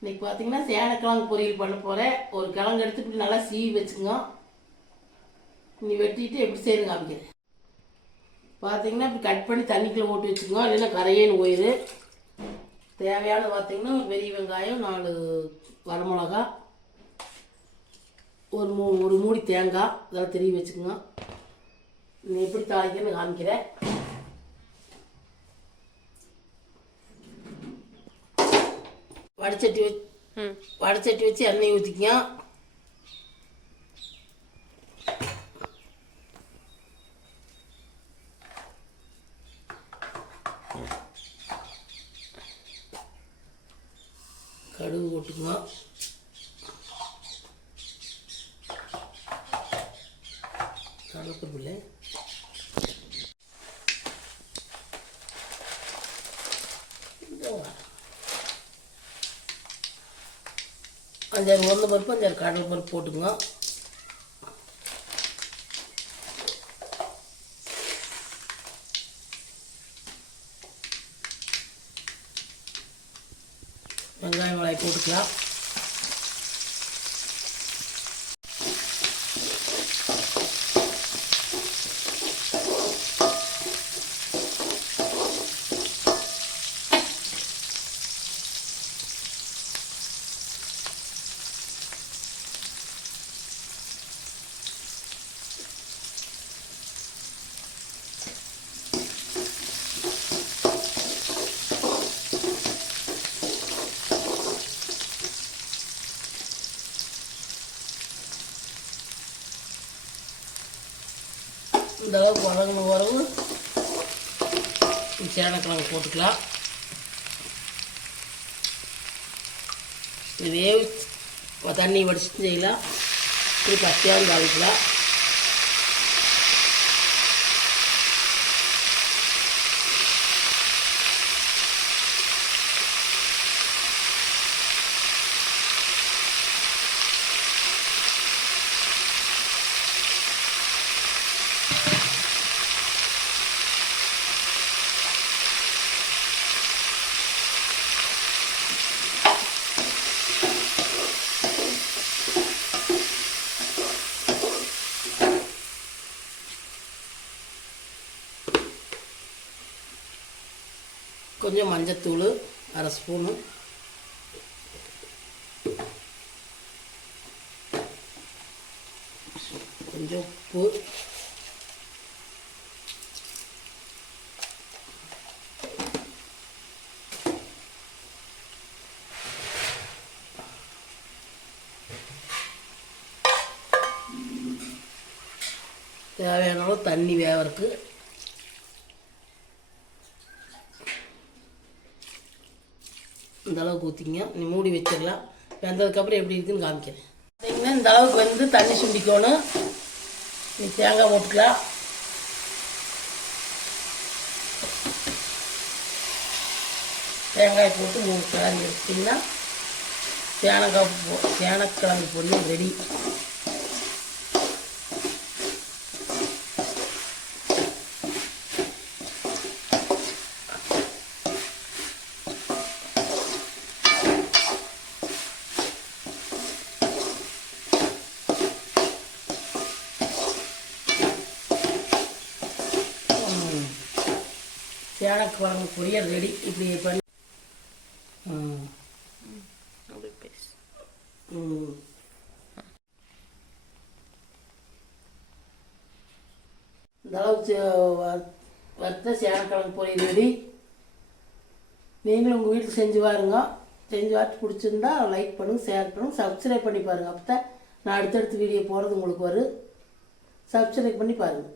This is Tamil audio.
இன்னைக்கு பார்த்தீங்கன்னா சேனக்கிழங்கு பொரியல் பண்ண போகிறேன் ஒரு கிழங்கு எடுத்து இப்படி நல்லா சீவி வச்சுக்கோங்க. நீ வெட்டிட்டு எப்படி செய்யணும் காமிக்கிறேன். பார்த்தீங்கன்னா இப்படி கட் பண்ணி தண்ணிக்குள்ளே போட்டு வச்சுக்கோங்க. இல்லைன்னா கரையேன்னு போயிடு தேவையானது பார்த்தீங்கன்னா ஒரு பெரிய வெங்காயம் நாலு வரமிளகா ஒரு மூ ஒரு மூடி தேங்காய் இதெல்லாம் திருவி வச்சுக்கோங்க. நீ எப்படி தாளிக்கன்னு காமிக்கிறேன். வடச்சட்டி வச்சு வடச்சட்டி வச்சு எண்ணெய் ஊற்றிக்கங்க கடுகு போட்டுக்குங்க கலப்பதில்லை அஞ்சாறு உளுந்த பருப்பு அஞ்சாறு கடலை பருப்பு போட்டுங்க வெங்காயம் மிளகாய் போட்டுக்கலாம். இந்த அளவுக்கு வதங்கின உறவு சேனக்கிழங்கு போட்டுக்கலாம். இது வேவி தண்ணி வடிச்சு செய்யலாம். இது பச்சையாகவும் தாளிக்கலாம். கொஞ்சம் மஞ்சத்தூள் அரை ஸ்பூனு. கொஞ்சம் உப்பு. தேவையான அளவு தண்ணி வேவறக்கு இந்த அளவுக்கு ஊற்றிங்க நீ மூடி வச்சிடலாம். வெந்ததுக்கப்புறம் எப்படி இருக்குன்னு காமிக்கிறேன். பார்த்தீங்கன்னா இந்த அளவுக்கு வந்து தண்ணி சுண்டிக்கணும். நீ தேங்காய் போட்டுக்கலாம். தேங்காய் போட்டு மூணு கிழங்கு எடுத்திங்கன்னா சேனக்காய் போ சேனக்கிழங்கு பொரியல் ரெடி சேனக்கிழங்கு பொரியல் ரெடி. இப்படி பண்ணி. இந்த அளவுக்கு வறுத்த சேனக்கிழங்கு பொரியல் ரெடி. நீங்களும் உங்கள் வீட்டில் செஞ்சு பாருங்க. செஞ்சு பார்த்து பிடிச்சிருந்தா லைக் பண்ணுங்க ஷேர் பண்ணுங்க சப்ஸ்கிரைப் பண்ணி பாருங்கள் அப்போ தான் நான் அடுத்தடுத்த வீடியோ போடுறது உங்களுக்கு வரும். சப்ஸ்கிரைப் பண்ணி பாருங்கள்